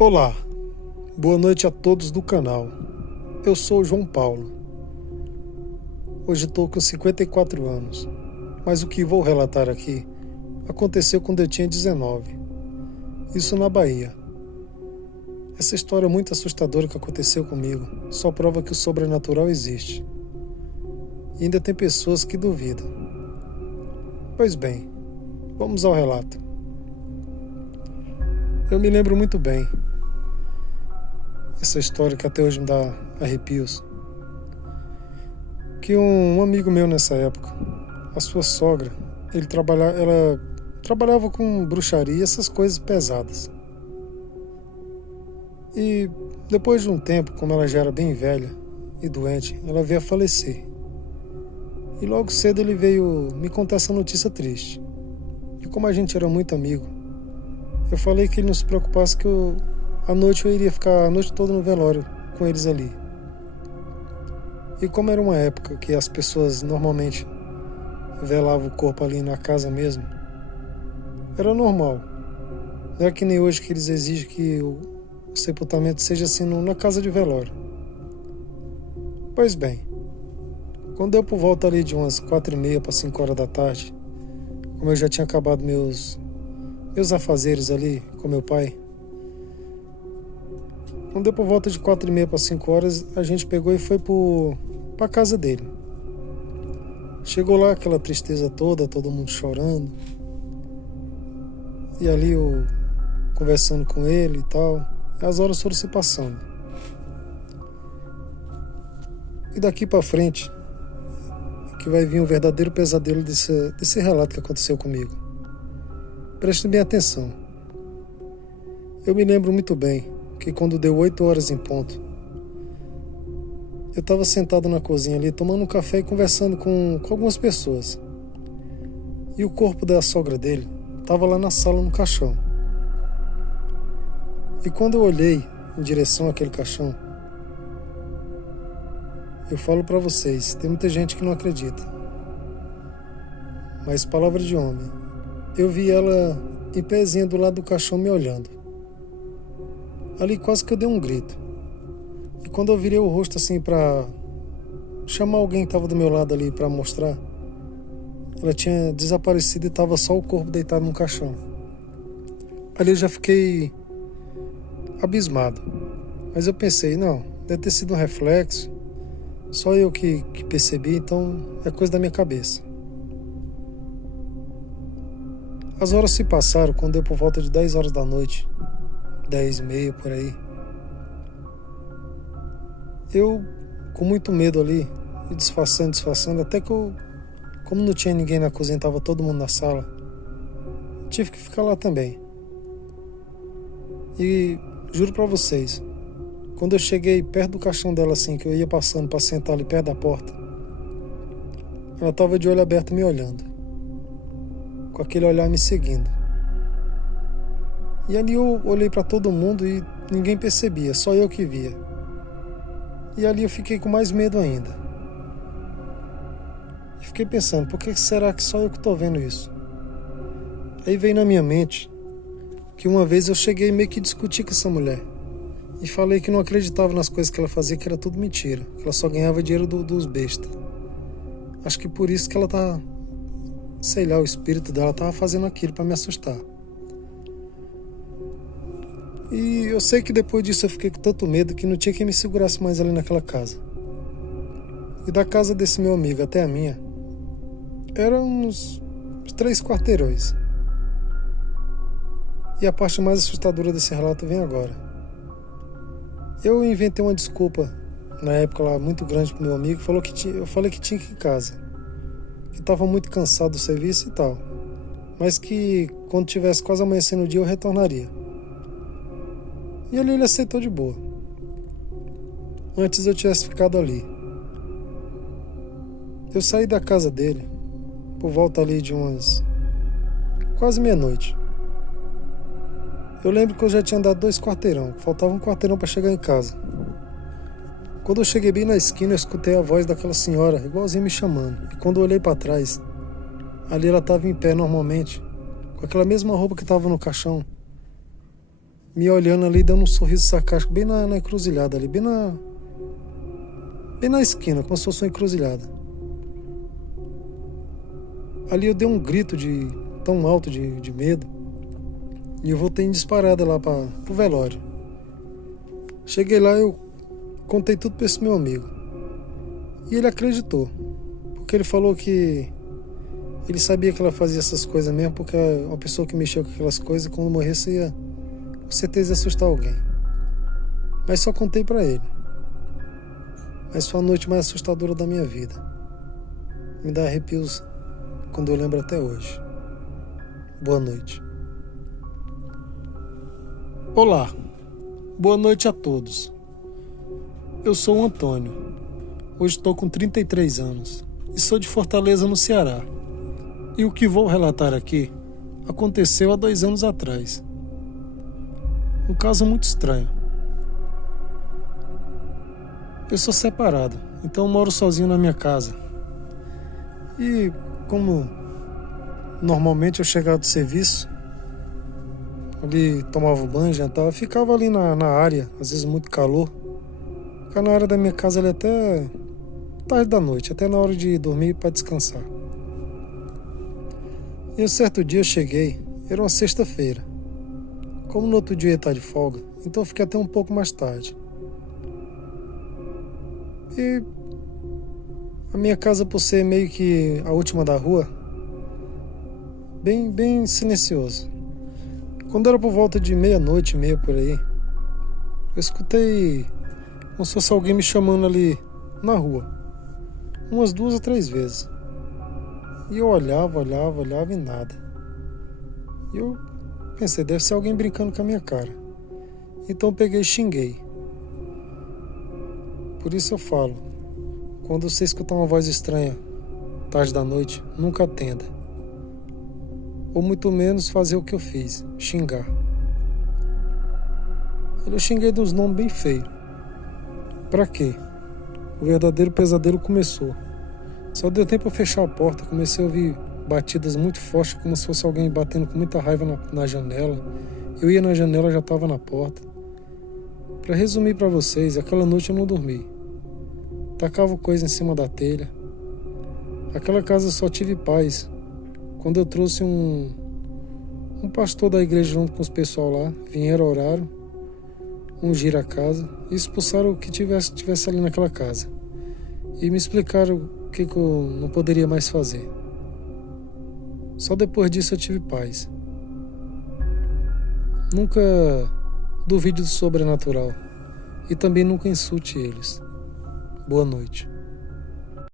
Olá, boa noite a todos do canal. Eu sou o João Paulo. Hoje estou com 54 anos, mas o que vou relatar aqui aconteceu quando eu tinha 19. Isso na Bahia. Essa história muito assustadora que aconteceu comigo só prova que o sobrenatural existe. E ainda tem pessoas que duvidam. Pois bem, vamos ao relato. Eu me lembro muito bem. Essa história que até hoje me dá arrepios. Que um amigo meu nessa época, a sua sogra, ela trabalhava com bruxaria e essas coisas pesadas. E depois de um tempo, como ela já era bem velha e doente, ela veio a falecer. E logo cedo ele veio me contar essa notícia triste. E como a gente era muito amigo, eu falei que ele não se preocupasse que à noite eu iria ficar a noite toda no velório com eles ali. E como era uma época que as pessoas normalmente velavam o corpo ali na casa mesmo, era normal. Não é que nem hoje que eles exigem que o sepultamento seja assim na casa de velório. Pois bem, quando deu por volta ali de umas 4:30 para 5 horas da tarde, como eu já tinha acabado meus afazeres ali com meu pai, quando deu por volta de 4:30 para 5 horas, a gente pegou e foi para casa dele. Chegou lá aquela tristeza toda, todo mundo chorando. E ali eu conversando com ele e tal. E as horas foram se passando. E daqui para frente, que vai vir o verdadeiro pesadelo desse relato que aconteceu comigo. Preste bem atenção. Eu me lembro muito bem que quando deu 8 horas em ponto, eu estava sentado na cozinha ali, tomando um café e conversando com algumas pessoas. E o corpo da sogra dele estava lá na sala, no caixão. E quando eu olhei em direção àquele caixão, eu falo para vocês, tem muita gente que não acredita. Mas palavra de homem, eu vi ela em pezinha do lado do caixão me olhando. Ali quase que eu dei um grito. E quando eu virei o rosto assim pra chamar alguém que estava do meu lado ali pra mostrar, ela tinha desaparecido e tava só o corpo deitado no caixão. Ali eu já fiquei abismado. Mas eu pensei, não, deve ter sido um reflexo. Só eu que percebi, então é coisa da minha cabeça. As horas se passaram quando deu por volta de 10 horas da noite. 10:30 por aí. Eu, com muito medo ali, e disfarçando, até que como não tinha ninguém na cozinha, tava todo mundo na sala, tive que ficar lá também. E juro pra vocês, quando eu cheguei perto do caixão dela assim, que eu ia passando pra sentar ali perto da porta, ela tava de olho aberto me olhando, com aquele olhar me seguindo. E ali eu olhei pra todo mundo e ninguém percebia, só eu que via. E ali eu fiquei com mais medo ainda. E fiquei pensando, por que será que só eu que tô vendo isso? Aí veio na minha mente que uma vez eu cheguei meio que discutir com essa mulher. E falei que não acreditava nas coisas que ela fazia, que era tudo mentira. Que ela só ganhava dinheiro dos bestas. Acho que por isso que ela tá... Sei lá, o espírito dela tava fazendo aquilo pra me assustar. E eu sei que depois disso eu fiquei com tanto medo que não tinha quem me segurasse mais ali naquela casa. E da casa desse meu amigo até a minha, eram uns 3 quarteirões. E a parte mais assustadora desse relato vem agora. Eu inventei uma desculpa, na época lá, muito grande pro meu amigo, eu falei que tinha que ir em casa. Que estava muito cansado do serviço e tal. Mas que quando tivesse quase amanhecendo o dia eu retornaria. E ali ele aceitou de boa. Antes eu tivesse ficado ali. Eu saí da casa dele por volta ali de umas quase meia-noite. Eu lembro que eu já tinha andado 2 quarteirão, faltava um quarteirão para chegar em casa. Quando eu cheguei bem na esquina, eu escutei a voz daquela senhora, igualzinho me chamando. E quando eu olhei para trás, ali ela estava em pé normalmente, com aquela mesma roupa que estava no caixão. me olhando ali, dando um sorriso sarcástico bem na encruzilhada ali, bem na esquina, como se fosse uma encruzilhada. Ali eu dei um grito tão alto de medo, e eu voltei em disparada lá pro velório. Cheguei lá, eu contei tudo pra esse meu amigo. E ele acreditou, porque ele falou que ele sabia que ela fazia essas coisas mesmo, porque uma pessoa que mexeu com aquelas coisas, quando morresse, com certeza ia assustar alguém. Mas só contei pra ele. Mas foi a noite mais assustadora da minha vida. Me dá arrepios quando eu lembro até hoje. Boa noite. Olá, boa noite a todos. Eu sou o Antônio. Hoje estou com 33 anos e sou de Fortaleza, no Ceará. E o que vou relatar aqui aconteceu há 2 anos atrás. Um caso muito estranho. Eu sou separado, então moro sozinho na minha casa. E como normalmente eu chegava do serviço, ali tomava banho, jantava, ficava ali na área, às vezes muito calor. Ficava na área da minha casa ali até tarde da noite, até na hora de dormir para descansar. E um certo dia eu cheguei, era uma sexta-feira. Como no outro dia eu ia estar de folga, então eu fiquei até um pouco mais tarde. E a minha casa, por ser meio que a última da rua, bem silencioso. Quando era por volta de meia-noite, meia por aí, eu escutei como se fosse alguém me chamando ali na rua, umas 2 ou 3 vezes. E eu olhava e nada. E eu pensei, deve ser alguém brincando com a minha cara. Então eu peguei e xinguei. Por isso eu falo, quando você escutar uma voz estranha, tarde da noite, nunca atenda. Ou muito menos fazer o que eu fiz, xingar. Eu xinguei dos nomes bem feios. Pra quê? O verdadeiro pesadelo começou. Só deu tempo pra fechar a porta, comecei a ouvir batidas muito fortes, como se fosse alguém batendo com muita raiva na janela. Eu ia na janela, já estava na porta. Pra resumir pra vocês, aquela noite eu não dormi. Tacava coisa em cima da telha. Aquela casa só tive paz quando eu trouxe um pastor da igreja junto com os pessoal lá. Vieram, oraram, ungiram a casa e expulsaram o que tivesse ali naquela casa. E me explicaram o que eu não poderia mais fazer. Só depois disso eu tive paz. Nunca duvide do sobrenatural e também nunca insulte eles. Boa noite.